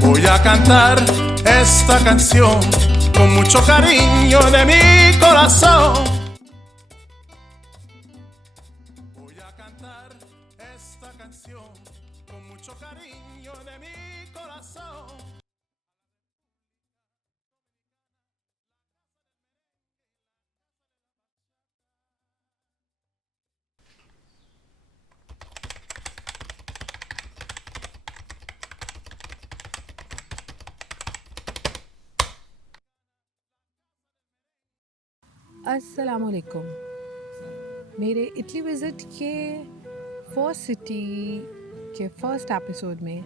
Voy a cantar esta canción con mucho cariño de mi corazón. Voy a cantar esta canción con mucho cariño de mi corazón. अस्सलामुअलैकुम। मेरे Italy visit के first city के first episode में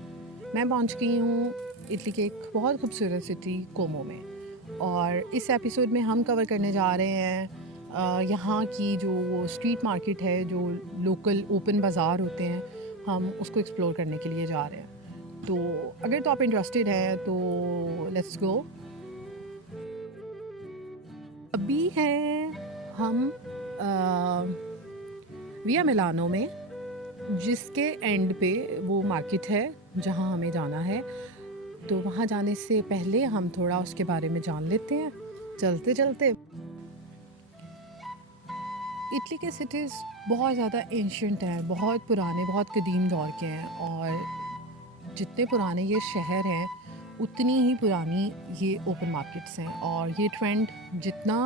मैं पहुंच गई हूँ Italy के एक बहुत खूबसूरत सिटी कोमो में। और इस एपिसोड में हम कवर करने जा रहे हैं यहाँ की जो स्ट्रीट मार्केट है, जो लोकल ओपन बाज़ार होते हैं, हम उसको एक्सप्लोर करने के लिए जा रहे हैं। तो अगर तो आप इंटरेस्टेड हैं तो लेट्स गो। अभी हैं हम विया मिलानो में, जिसके एंड पे वो मार्केट है जहाँ हमें जाना है। तो वहाँ जाने से पहले हम थोड़ा उसके बारे में जान लेते हैं चलते चलते। इटली के सिटीज़ बहुत ज़्यादा एंशियंट हैं, बहुत पुराने, बहुत कदीम दौर के हैं। और जितने पुराने ये शहर हैं उतनी ही पुरानी ये ओपन मार्केट्स हैं। और ये ट्रेंड जितना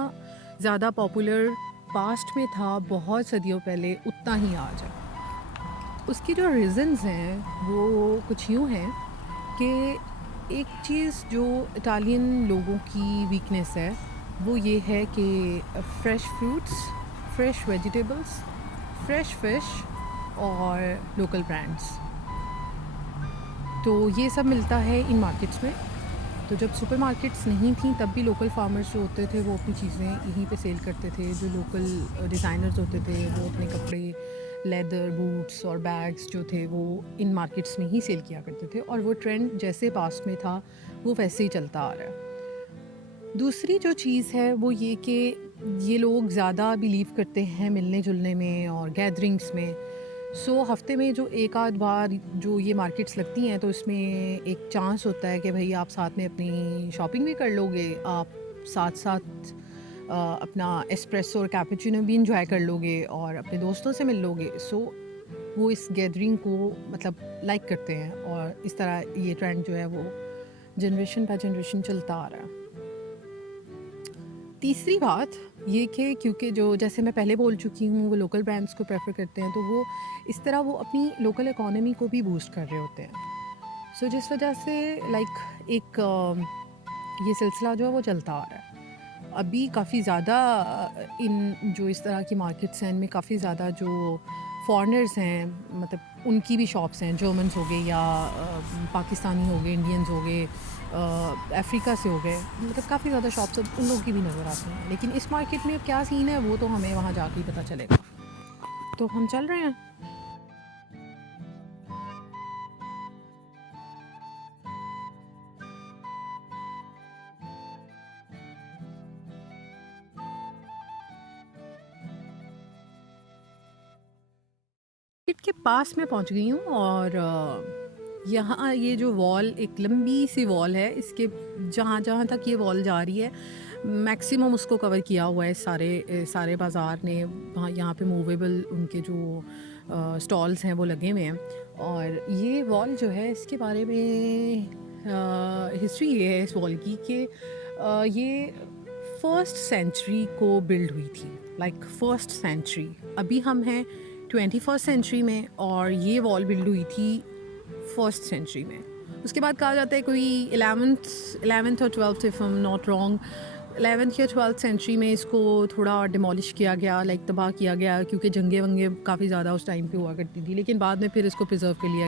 ज़्यादा पॉपुलर पास्ट में था बहुत सदियों पहले, उतना ही आज है। उसकी जो रीज़न्स हैं वो कुछ यूँ हैं कि एक चीज़ जो इटालियन लोगों की वीकनेस है वो ये है कि fresh fruits, fresh vegetables, fresh fish और लोकल ब्रांड्स। तो ये सब मिलता है इन मार्केट्स में। तो जब सुपर मार्केट्स नहीं थी तब भी लोकल फार्मर्स जो होते थे वो अपनी चीज़ें यहीं पे सेल करते थे। जो लोकल डिज़ाइनर्स होते थे वो अपने कपड़े, लेदर, बूट्स और बैग्स जो थे वो इन मार्केट्स में ही सेल किया करते थे। और वो ट्रेंड जैसे पास्ट में था वो वैसे ही चलता आ रहा है। दूसरी जो चीज़ है वो ये कि ये लोग ज़्यादा बिलीव करते हैं मिलने जुलने में और गैदरिंग्स में। सो हफ्ते में जो एक आध बार जो ये मार्केट्स लगती हैं तो इसमें एक चांस होता है कि भाई आप साथ में अपनी शॉपिंग भी कर लोगे, आप साथ साथ अपना एस्प्रेसो और कैपुचिनो भी इंजॉय कर लोगे और अपने दोस्तों से मिल लोगे। सो वो इस गैदरिंग को मतलब लाइक करते हैं और इस तरह ये ट्रेंड जो है वो जनरेशन बाय जनरेशन चलता आ रहा है। तीसरी बात ये कि क्योंकि जो जैसे मैं पहले बोल चुकी हूँ वो लोकल ब्रांड्स को प्रेफर करते हैं, तो वो इस तरह वो अपनी लोकल इकोनॉमी को भी बूस्ट कर रहे होते हैं। सो जिस वजह से लाइक एक ये सिलसिला जो है वो चलता आ रहा है। अभी काफ़ी ज़्यादा इन जो इस तरह की मार्केट्स हैं इनमें काफ़ी ज़्यादा जो फॉरेनर्स हैं, मतलब उनकी भी शॉप्स हैं। जर्मन्स हो गए या पाकिस्तानी हो गए, इंडियंस हो गए, अफ्रीका से हो गए, मतलब काफ़ी ज़्यादा शॉप्स अब उन लोगों की भी नज़र आती हैं। लेकिन इस मार्केट में अब क्या सीन है वो तो हमें वहाँ जाके ही पता चलेगा। तो हम चल रहे हैं। मार्केट के पास मैं पहुंच गई हूँ और यहाँ ये जो वॉल, एक लंबी सी वॉल है, इसके जहाँ जहाँ तक ये वॉल जा रही है मैक्सिमम उसको कवर किया हुआ है सारे बाज़ार ने। वहाँ यहाँ पे मूवेबल उनके जो स्टॉल्स हैं वो लगे हुए हैं। और ये वॉल जो है इसके बारे में हिस्ट्री ये है इस वॉल की कि ये फर्स्ट सेंचुरी को बिल्ड हुई थी, लाइक फर्स्ट सेंचुरी। अभी हम हैं 21st सेंचुरी में और ये वॉल बिल्ड हुई थी फर्स्ट सेंचुरी में। उसके बाद कहा जाता है कोई 11th और 12th, if I am not wrong, 11th या 12th सेंचुरी में इसको थोड़ा डिमोलिश किया गया, लाइक तबाह किया गया, क्योंकि जंगे वंगे काफ़ी ज़्यादा उस टाइम पे हुआ करती थी। लेकिन बाद में फिर इसको प्रिजर्व कर लिया।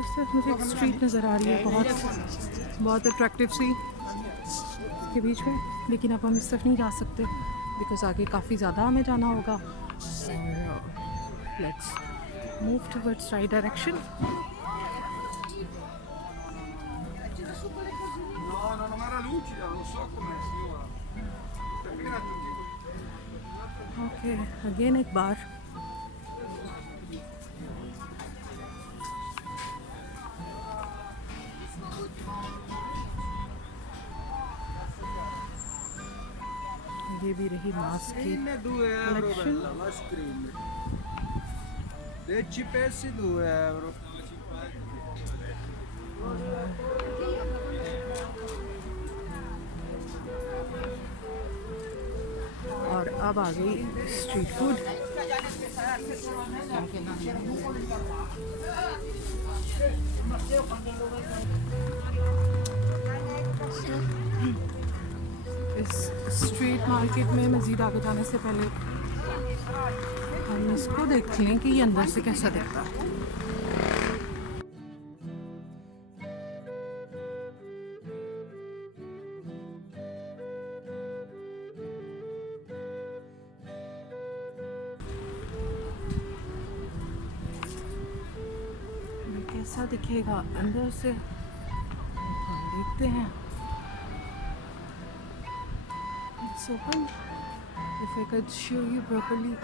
उस तरफ मुझे एक स्ट्रीट नज़र आ रही है बहुत बहुत अट्रैक्टिव सी के बीच में, लेकिन अब हम इस तरफ नहीं जा सकते बिकॉज आगे काफ़ी ज़्यादा हमें जाना होगा। और let's move towards right direction. No, no, non era lucida, non so com'è signora. Perché la okay again एक बार ये भी रही मास्क की Screen 2 euro collection. bella, la screen. 10 pezzi 2 euro. और अब आ गई स्ट्रीट फूड। इस स्ट्रीट मार्केट में मज़ीद आगे जाने से पहले हम इसको देखते हैं कि ये अंदर से कैसा दिखता है। कैसा दिखेगा अंदर से हम देखते हैं। It's open. If I could show you properly.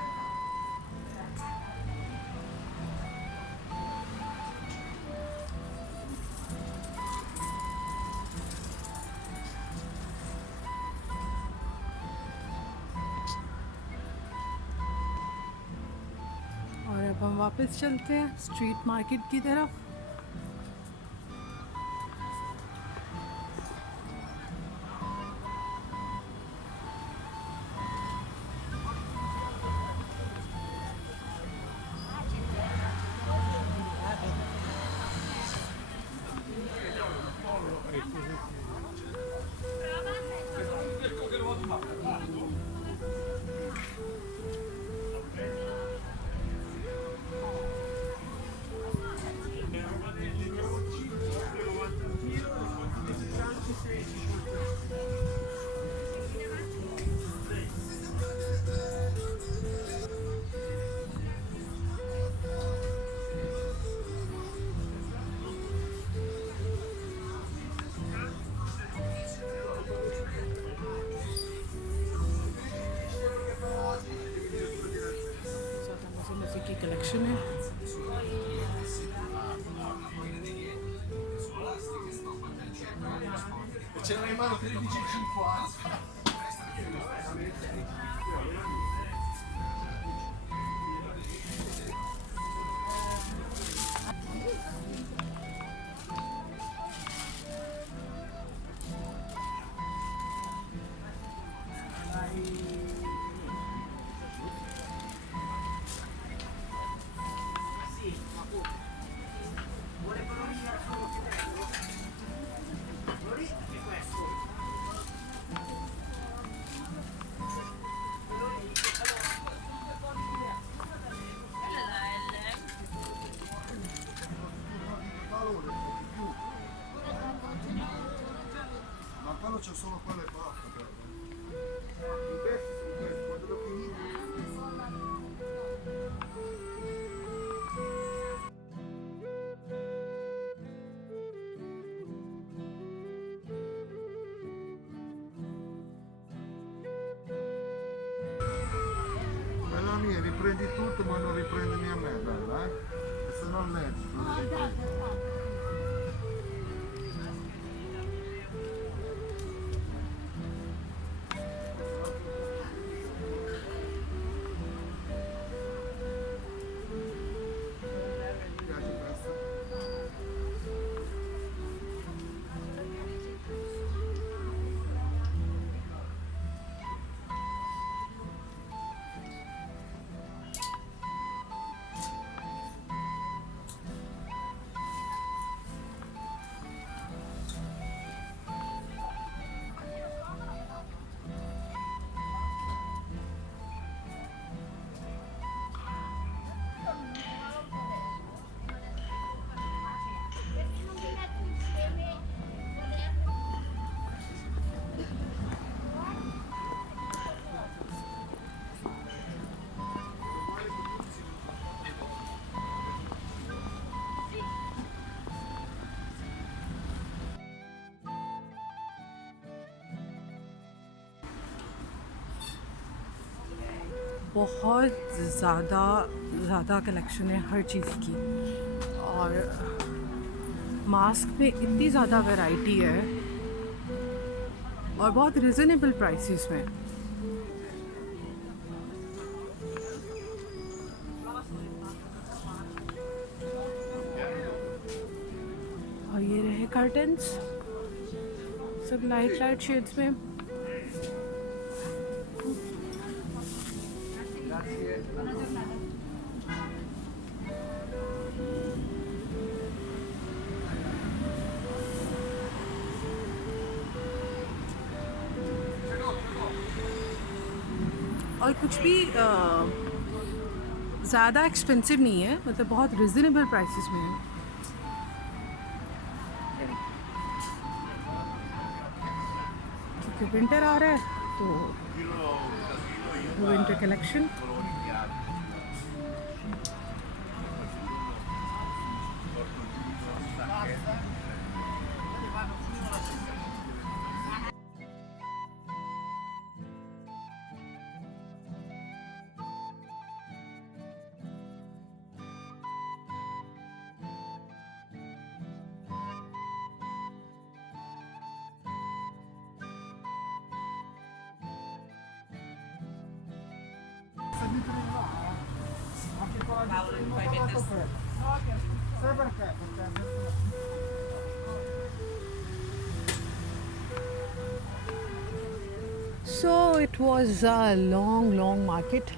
और अब हम वापस चलते हैं स्ट्रीट मार्केट की तरफ। की कलेक्शन है। C'era in mano 13,50. Ma quello c'è solo quelle porte. Quando lo finite. Bella mia, riprendi tutto ma non riprendimi a me, bella, eh? Se no il mezzo. बहुत ज़्यादा कलेक्शन है हर चीज़ की, और mask में इतनी ज़्यादा वैरायटी है और बहुत रिजनेबल प्राइसेस में। और ये रहे कर्टन्स, सब लाइट शेड्स में। और कुछ भी ज़्यादा एक्सपेंसिव नहीं है, मतलब बहुत रिजनेबल प्राइसेस में है। क्योंकि विंटर आ रहा है तो winter collection. So it was a long market.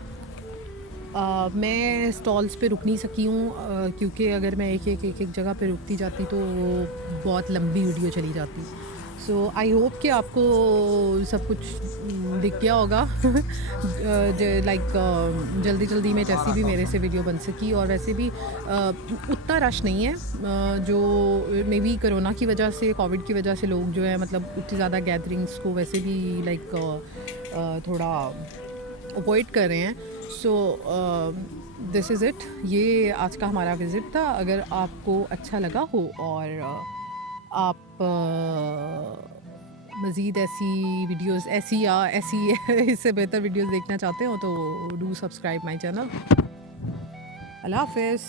मैं स्टॉल्स पे रुक नहीं सकी हूँ, क्योंकि अगर मैं एक जगह पे रुकती जाती तो बहुत लंबी वीडियो चली जाती। सो आई होप कि आपको सब कुछ दिख गया होगा। लाइक जल्दी में जैसी भी मेरे से वीडियो बन सकी। और वैसे भी उतना रश नहीं है, जो मे बी कोरोना की वजह से, कोविड की वजह से लोग जो है मतलब उतनी ज़्यादा गैदरिंग्स को वैसे भी लाइक थोड़ा अवॉइड कर रहे हैं। So this is it. ये आज का हमारा विज़िट था। अगर आपको अच्छा लगा हो और आप मज़ीद ऐसी वीडियोस, ऐसी इससे बेहतर वीडियोस देखना चाहते हो तो डू सब्सक्राइब माय चैनल। अल्लाह हाफ़िज़।